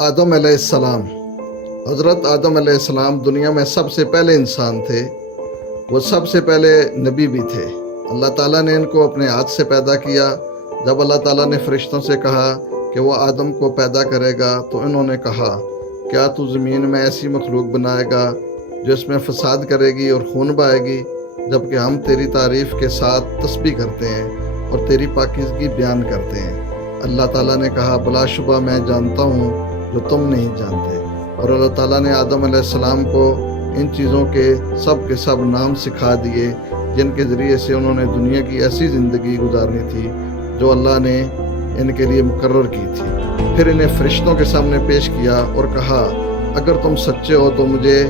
آدم علیہ السلام۔ حضرت آدم علیہ السلام دنیا میں سب سے پہلے انسان تھے، وہ سب سے پہلے نبی بھی تھے۔ اللہ تعالیٰ نے ان کو اپنے ہاتھ سے پیدا کیا۔ جب اللہ تعالیٰ نے فرشتوں سے کہا کہ وہ آدم کو پیدا کرے گا تو انہوں نے کہا کیا تو زمین میں ایسی مخلوق بنائے گا جو اس میں فساد کرے گی اور خون بہائے گی، جبکہ ہم تیری تعریف کے ساتھ تسبیح کرتے ہیں اور تیری پاکیزگی بیان کرتے ہیں۔ اللہ تعالیٰ نے کہا بلا شبہ میں جانتا ہوں جو تم نہیں جانتے۔ اور اللہ تعالیٰ نے آدم علیہ السلام کو ان چیزوں کے سب نام سکھا دیے جن کے ذریعے سے انہوں نے دنیا کی ایسی زندگی گزارنی تھی جو اللہ نے ان کے لیے مقرر کی تھی۔ پھر انہیں فرشتوں کے سامنے پیش کیا اور کہا اگر تم سچے ہو تو مجھے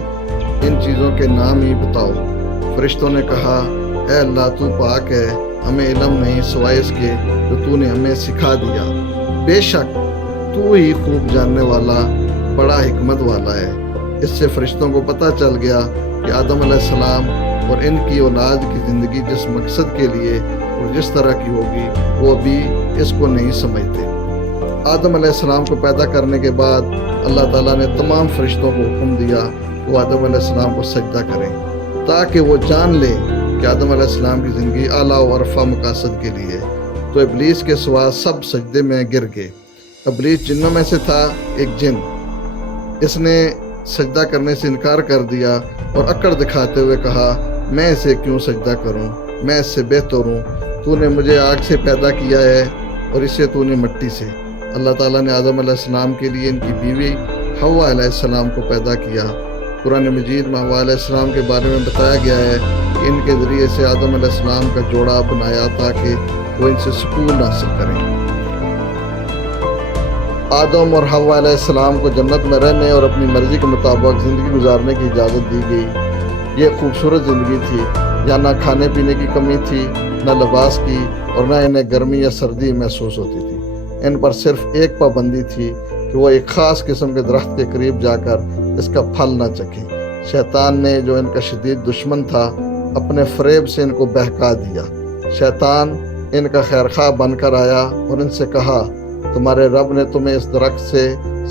ان چیزوں کے نام ہی بتاؤ۔ فرشتوں نے کہا اے اللہ تو پاک ہے، ہمیں علم نہیں سوائے اس کے جو تو نے ہمیں سکھا دیا۔ بے شک تو ہی خوب جاننے والا بڑا حکمت والا ہے۔ اس سے فرشتوں کو پتہ چل گیا کہ آدم علیہ السلام اور ان کی اولاد کی زندگی جس مقصد کے لیے اور جس طرح کی ہوگی وہ ابھی اس کو نہیں سمجھتے۔ آدم علیہ السلام کو پیدا کرنے کے بعد اللہ تعالیٰ نے تمام فرشتوں کو حکم دیا کہ وہ آدم علیہ السلام کو سجدہ کریں تاکہ وہ جان لیں کہ آدم علیہ السلام کی زندگی اعلیٰ و عرفہ مقاصد کے لیے۔ تو ابلیس کے سوا سب سجدے میں گر گئے۔ ابلیس جنوں میں سے تھا ایک جن، اس نے سجدہ کرنے سے انکار کر دیا اور اکڑ دکھاتے ہوئے کہا میں اسے کیوں سجدہ کروں، میں اس سے بہتر ہوں، تو نے مجھے آگ سے پیدا کیا ہے اور اسے تو نے مٹی سے۔ اللہ تعالیٰ نے آدم علیہ السلام کے لیے ان کی بیوی حوا علیہ السلام کو پیدا کیا۔ قرآن مجید میں حوا علیہ السلام کے بارے میں بتایا گیا ہے کہ ان کے ذریعے سے آدم علیہ السلام کا جوڑا بنایا تاکہ وہ ان سے سکون حاصل کریں۔ آدم اور حوا علیہ السلام کو جنت میں رہنے اور اپنی مرضی کے مطابق زندگی گزارنے کی اجازت دی گئی۔ یہ خوبصورت زندگی تھی، یہاں نہ کھانے پینے کی کمی تھی، نہ لباس کی، اور نہ انہیں گرمی یا سردی محسوس ہوتی تھی۔ ان پر صرف ایک پابندی تھی کہ وہ ایک خاص قسم کے درخت کے قریب جا کر اس کا پھل نہ چکھیں۔ شیطان نے جو ان کا شدید دشمن تھا اپنے فریب سے ان کو بہکا دیا۔ شیطان ان کا خیرخواہ بن کر آیا اور ان سے کہا تمہارے رب نے تمہیں اس درخت سے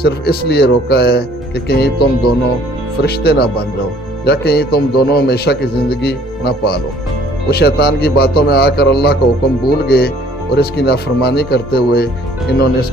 صرف اس لیے روکا ہے کہ کہیں تم دونوں فرشتے نہ بن جاؤ یا کہیں تم دونوں ہمیشہ کی زندگی نہ پالو۔ وہ شیطان کی باتوں میں آ کر اللہ کا حکم بھول گئے اور اس کی نافرمانی کرتے ہوئے انہوں نے اس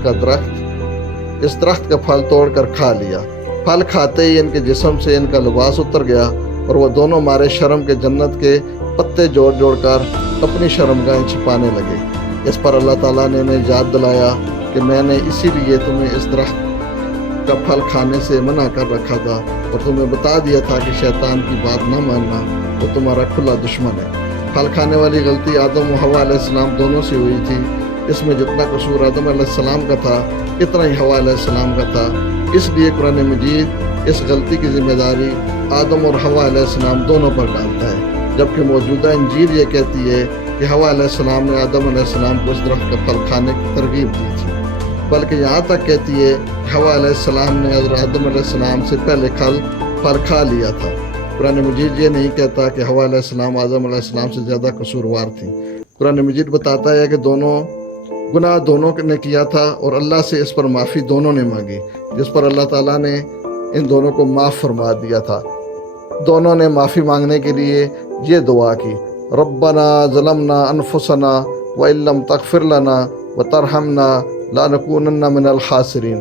درخت کا پھل توڑ کر کھا لیا۔ پھل کھاتے ہی ان کے جسم سے ان کا لباس اتر گیا اور وہ دونوں مارے شرم کے جنت کے پتے جوڑ جوڑ کر اپنی شرمگاہیں چھپانے لگے۔ اس پر اللہ تعالیٰ نے انہیں یاد دلایا کہ میں نے اسی لیے تمہیں اس درخت کا پھل کھانے سے منع کر رکھا تھا اور تمہیں بتا دیا تھا کہ شیطان کی بات نہ ماننا، وہ تمہارا کھلا دشمن ہے۔ پھل کھانے والی غلطی آدم و حوا علیہ السلام دونوں سے ہوئی تھی۔ اس میں جتنا قصور آدم علیہ السلام کا تھا اتنا ہی حوا علیہ السلام کا تھا۔ اس لیے قرآن مجید اس غلطی کی ذمہ داری آدم اور حوا علیہ السلام دونوں پر ڈالتا ہے، جبکہ موجودہ انجیل یہ کہتی ہے کہ حوا علیہ السلام نے آدم علیہ السلام کو اس درخت کا پھل کھانے کی ترغیب دی تھی، بلکہ یہاں تک کہتی ہے کہ حوا علیہ السلام نے حضرت آدم علیہ السلام سے پہلے پھل کھا لیا تھا۔ قرآن مجید یہ نہیں کہتا کہ حوا علیہ السلام آدم علیہ السلام سے زیادہ قصوروار تھیں۔ قرآن مجید بتاتا ہے کہ گناہ دونوں نے کیا تھا اور اللہ سے اس پر معافی دونوں نے مانگی، جس پر اللہ تعالیٰ نے ان دونوں کو معاف فرما دیا تھا۔ دونوں نے معافی مانگنے کے لیے یہ دعا کی ربنا ظلمنا انفسنا وان لم تغفر لنا وترحمنا لنکونن من الخاسرین۔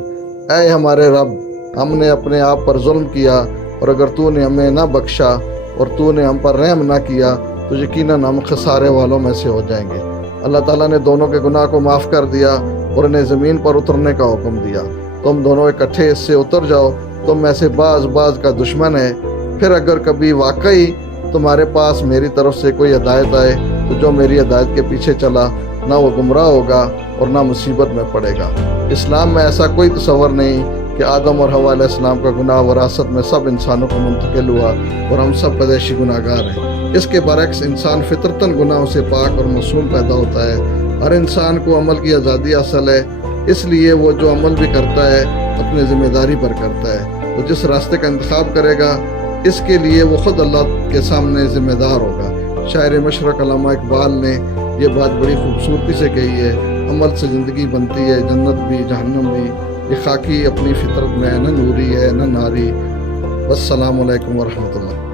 اے ہمارے رب، ہم نے اپنے آپ پر ظلم کیا اور اگر تو نے ہمیں نہ بخشا اور تو نے ہم پر رحم نہ کیا تو یقیناً ہم خسارے والوں میں سے ہو جائیں گے۔ اللہ تعالیٰ نے دونوں کے گناہ کو معاف کر دیا اور انہیں زمین پر اترنے کا حکم دیا۔ تم دونوں اکٹھے اس سے اتر جاؤ، تم میں سے بعض کا دشمن ہے۔ پھر اگر کبھی واقعی تمہارے پاس میری طرف سے کوئی ہدایت آئے تو جو میری ہدایت کے پیچھے چلا نہ وہ گمراہ ہوگا اور نہ مصیبت میں پڑے گا۔ اسلام میں ایسا کوئی تصور نہیں کہ آدم اور حوا علیہ السلام کا گناہ وراثت میں سب انسانوں کو منتقل ہوا اور ہم سب پیدائشی گناہ گار ہیں۔ اس کے برعکس انسان فطرتاً گناہوں سے پاک اور معصوم پیدا ہوتا ہے۔ ہر انسان کو عمل کی آزادی حاصل ہے، اس لیے وہ جو عمل بھی کرتا ہے اپنی ذمہ داری پر کرتا ہے۔ وہ جس راستے کا انتخاب کرے گا اس کے لیے وہ خود اللہ کے سامنے ذمہ دار ہوگا۔ شاعر مشرق علامہ اقبال نے یہ بات بڑی خوبصورتی سے کہی ہے، عمل سے زندگی بنتی ہے، جنت بھی جہنم بھی، یہ خاکی اپنی فطرت میں نہ نوری ہے نہ ناری۔ والسلام علیکم ورحمۃ اللہ۔